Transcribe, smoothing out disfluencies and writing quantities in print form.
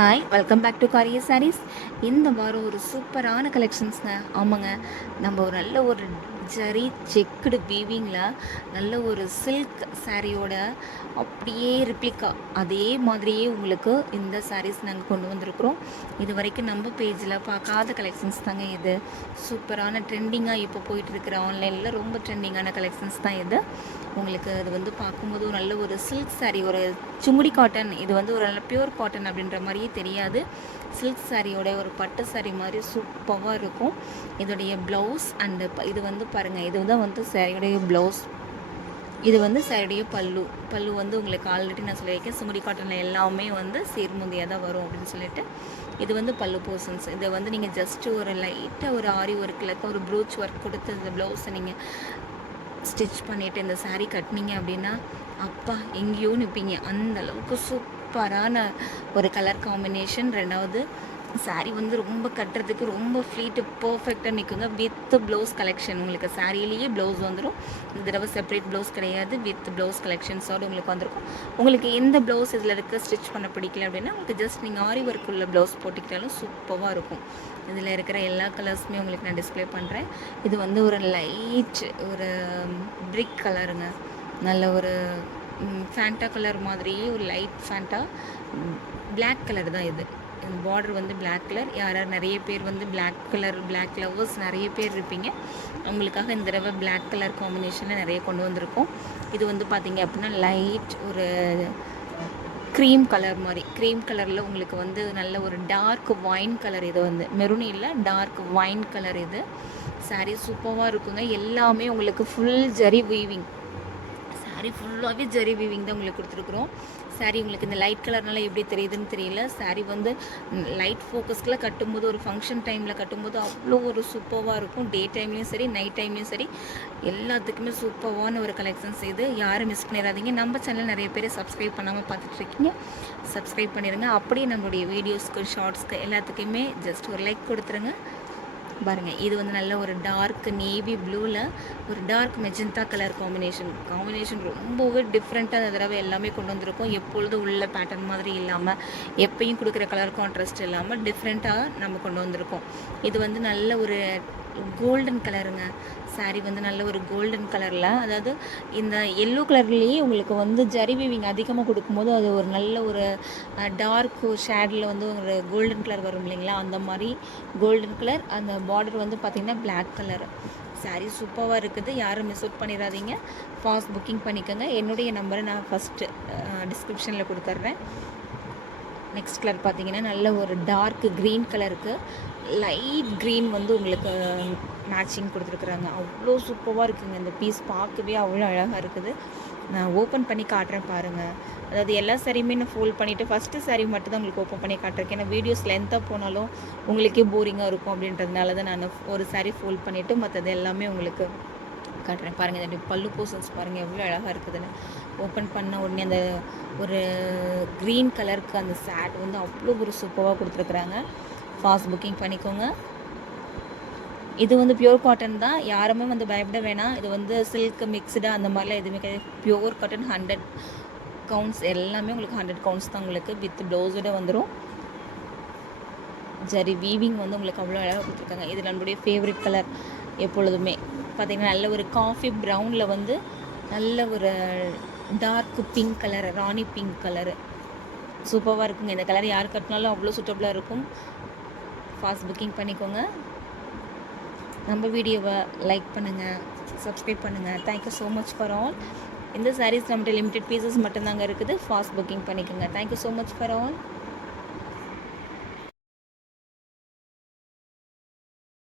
Hi welcome back to காரிய சாரீஸ். இந்த வாரம் ஒரு சூப்பரான கலெக்ஷன்ஸ்ங்க. ஆமாங்க, நம்ம ஒரு நல்ல ஒரு ஜரி செக்குடு வீவிங்கில் நல்ல ஒரு சில்க் சாரியோட அப்படியே ரிப்ளிகா அதே மாதிரியே உங்களுக்கு இந்த சாரீஸ் நாங்கள் கொண்டு வந்திருக்கிறோம். இது வரைக்கும் நம்ம பேஜில் பார்க்காத கலெக்ஷன்ஸ் தாங்க இது. சூப்பரான ட்ரெண்டிங்காக இப்போ போயிட்டுருக்கிற ஆன்லைனில் ரொம்ப ட்ரெண்டிங்கான கலெக்ஷன்ஸ் தான் இது. உங்களுக்கு அது வந்து பார்க்கும்போது ஒரு நல்ல ஒரு சில்க் சாரீ, ஒரு சுங்குடி காட்டன், இது வந்து ஒரு நல்ல பியூர் காட்டன் அப்படின்ற மாதிரியே தெரியாது. சில்க் சாரியோட ஒரு பட்டு சாரீ மாதிரி சூப்பராக இருக்கும். இதோடைய ப்ளவுஸ் அண்டு இது வந்து பாருங்கள், இது தான் வந்து சாரியோடைய ப்ளவுஸ். இது வந்து சாரியுடைய பல்லு வந்து உங்களுக்கு ஆல்ரெடி நான் சொல்லியிருக்கேன், சுங்குடி காட்டனில் எல்லாமே வந்து சீர்முந்தியாக தான் வரும் அப்படின்னு சொல்லிட்டு. இது வந்து பல்லு போர்ஷன்ஸ். இதை வந்து நீங்கள் ஜஸ்ட்டு ஒரு லைட்டாக ஒரு ஆரி ஒர்க்கில் ஒரு ப்ரூச் ஒர்க் கொடுத்து இந்த ப்ளவுஸை நீங்கள் ஸ்டிச் பண்ணிவிட்டு இந்த சாரீ கட்டினீங்க அப்படின்னா அப்பா எங்கேயோ நிற்பீங்க. அந்தளவுக்கு சூப்பரான ஒரு கலர் காம்பினேஷன். ரெண்டாவது சாரீ வந்து ரொம்ப கட்டுறதுக்கு ரொம்ப ஃப்ளீட்டு பர்ஃபெக்டாக நிற்குங்க. With blouse collection. உங்களுக்கு சாரியிலேயே ப்ளவுஸ் வந்துடும். இந்த தடவை செப்பரேட் ப்ளவுஸ் கிடையாது, வித் ப்ளவுஸ் கலெக்ஷன்ஸோடு உங்களுக்கு வந்திருக்கும். உங்களுக்கு எந்த ப்ளவுஸ் இதில் இருக்க ஸ்டிச் பண்ண பிடிக்கல அப்படின்னா உங்களுக்கு ஜஸ்ட் நீங்கள் ஆரி ஒர்க் உள்ள ப்ளவுஸ் போட்டுக்கிட்டாலும் சூப்பராக இருக்கும். இதில் இருக்கிற எல்லா கலர்ஸுமே உங்களுக்கு நான் டிஸ்பிளே பண்ணுறேன். இது வந்து ஒரு லைட் ஒரு பிரிக் கலருங்க. நல்ல ஒரு ஃபேண்டா கலர் மாதிரியே ஒரு லைட் ஃபேண்டா பிளாக் கலர் தான் இது. பார்டர் வந்து பிளாக் கலர். யார் நிறைய பேர் வந்து பிளாக் கலர், பிளாக் லவர்ஸ் நிறைய பேர் இருப்பீங்க. அவங்களுக்காக இந்த தடவை பிளாக் கலர் காம்பினேஷனில் நிறைய கொண்டு வந்திருக்கோம். இது வந்து பார்த்திங்க அப்படின்னா லைட் ஒரு க்ரீம் கலர் மாதிரி, க்ரீம் கலரில் உங்களுக்கு வந்து நல்ல ஒரு டார்க் வைன் கலர். இது வந்து மெரூன் இல்லை, டார்க் வைன் கலர். இது சாரீ சூப்பராக இருக்குங்க. எல்லாமே உங்களுக்கு ஃபுல் ஜரி வீவிங். சாரீ ஃபுல்லாகவே ஜரி வீவிங் தான் உங்களுக்கு கொடுத்துருக்குறோம். சாரீ உங்களுக்கு இந்த லைட் கலர்னால எப்படி தெரியுதுன்னு தெரியல. சாரீ வந்து லைட் ஃபோக்கஸ்கில் கட்டும்போது, ஒரு ஃபங்க்ஷன் டைமில் கட்டும்போது அவ்வளோ ஒரு சூப்பராக இருக்கும். டே டைம்லேயும் சரி, நைட் டைம்லேயும் சரி, எல்லாத்துக்குமே சூப்பரான ஒரு கலெக்ஷன்ஸ் இது. யாரும் மிஸ் பண்ணிடாதீங்க. நம்ம சேனல் நிறைய பேர் சப்ஸ்கிரைப் பண்ணாமல் பார்த்துட்ருக்கீங்க, சப்ஸ்கிரைப் பண்ணிடுங்க. அப்படியே நம்மளுடைய வீடியோஸ்க்கு, ஷார்ட்ஸ்க்கு எல்லாத்துக்குமே ஜஸ்ட் ஒரு லைக் கொடுத்துருங்க. பாருங்கள், இது வந்து நல்ல ஒரு டார்க் நேவி ப்ளூவில் ஒரு டார்க் மெஜந்தா கலர் காம்பினேஷன் ரொம்பவே டிஃப்ரெண்ட்டாக அந்த தடவை எல்லாமே கொண்டு வந்திருக்கோம். எப்பொழுதும் உள்ள பேட்டர்ன் மாதிரி இல்லாமல், எப்பயும் கொடுக்குற கலர் கான்ட்ராஸ்ட் இல்லாமல் டிஃப்ரெண்ட்டாக நம்ம கொண்டு வந்திருக்கோம். இது வந்து நல்ல ஒரு கோல்டன் கலருங்க. சாரீ வந்து நல்ல ஒரு கோல்டன் கலரில், அதாவது இந்த எல்லோ கலர்லேயே உங்களுக்கு வந்து ஜரி வீவிங் அதிகமாக கொடுக்கும்போது அது ஒரு நல்ல ஒரு டார்க் ஷேடில் வந்து ஒரு கோல்டன் கலர் வரும் இல்லைங்களா, அந்த மாதிரி கோல்டன் கலர். அந்த பார்டர் வந்து பார்த்திங்கன்னா பிளாக் கலர். சாரீ சூப்பராக இருக்குது. யாரும் மிஸ் அவுட் பண்ணிடாதீங்க. ஃபாஸ்ட் புக்கிங் பண்ணிக்கோங்க. என்னுடைய நம்பரை நான் ஃபஸ்ட்டு டிஸ்கிரிப்ஷனில் கொடுத்துட்றேன். நெக்ஸ்ட் கலர் பார்த்தீங்கன்னா நல்ல ஒரு டார்க் க்ரீன் கலருக்கு லைட் க்ரீன் வந்து உங்களுக்கு மேட்சிங் கொடுத்துருக்குறாங்க. அவ்வளோ சூப்பராக இருக்குங்க. இந்த பீஸ் பார்க்கவே அவ்வளோ அழகாக இருக்குது. நான் ஓப்பன் பண்ணி காட்டுறேன் பாருங்கள். அதாவது எல்லா சாரியுமே நான் ஃபோல்ட் பண்ணிவிட்டு ஃபஸ்ட்டு சாரீ மட்டும் தான் உங்களுக்கு ஓப்பன் பண்ணி காட்டுறேன். ஏன்னா வீடியோஸ் லென்த்தாக போனாலும் உங்களுக்கே போரிங்காக இருக்கும் அப்படின்றதுனால தான் நான் ஒரு சாரீ ஃபோல்ட் பண்ணிவிட்டு மற்றது எல்லாமே உங்களுக்கு காட்டுறேன். பாருங்கள், இந்த பல்லு போர்ஷன்ஸ் பாருங்கள் எவ்வளோ அழகாக இருக்குதுன்னு. ஓப்பன் பண்ண உடனே அந்த ஒரு க்ரீன் கலருக்கு அந்த சேட் வந்து அவ்வளோ ஒரு சூப்பராக கொடுத்துருக்குறாங்க. ஃபாஸ்ட் புக்கிங் பண்ணிக்கோங்க. இது வந்து பியூர் காட்டன் தான். யாருமே வந்து பயப்பட வேணாம். இது வந்து சில்க் மிக்ஸ்டாக அந்த மாதிரிலாம் எதுவுமே கிடையாது. பியூர் காட்டன் 100 கவுண்ட்ஸ் எல்லாமே உங்களுக்கு 100 கவுண்ட்ஸ் தான் உங்களுக்கு வித் ப்ளவுஸோட வந்துடும். ஜரி வீவிங் வந்து உங்களுக்கு அவ்வளோ அழகாக கொடுத்துருக்காங்க. இது நம்மளுடைய ஃபேவரட் கலர். எப்பொழுதுமே பார்த்திங்கன்னா நல்ல ஒரு காஃபி ப்ரௌனில் வந்து நல்ல ஒரு டார்க் பிங்க் கலர், ராணி பிங்க் கலரு சூப்பராக இருக்குங்க. இந்த கலர் யார் கட்டினாலும் அவ்வளோ சூட்டபுளாக இருக்கும். ஃபாஸ்ட் புக்கிங் பண்ணிக்கோங்க. நம்ம வீடியோவை லைக் பண்ணுங்கள், சப்ஸ்கிரைப் பண்ணுங்கள். Thank you so much for all. இந்த சாரீஸ் நம்மகிட்ட லிமிடெட் பீசஸ் மட்டும்தாங்க இருக்குது. ஃபாஸ்ட் புக்கிங் பண்ணிக்கோங்க. Thank you so much for all.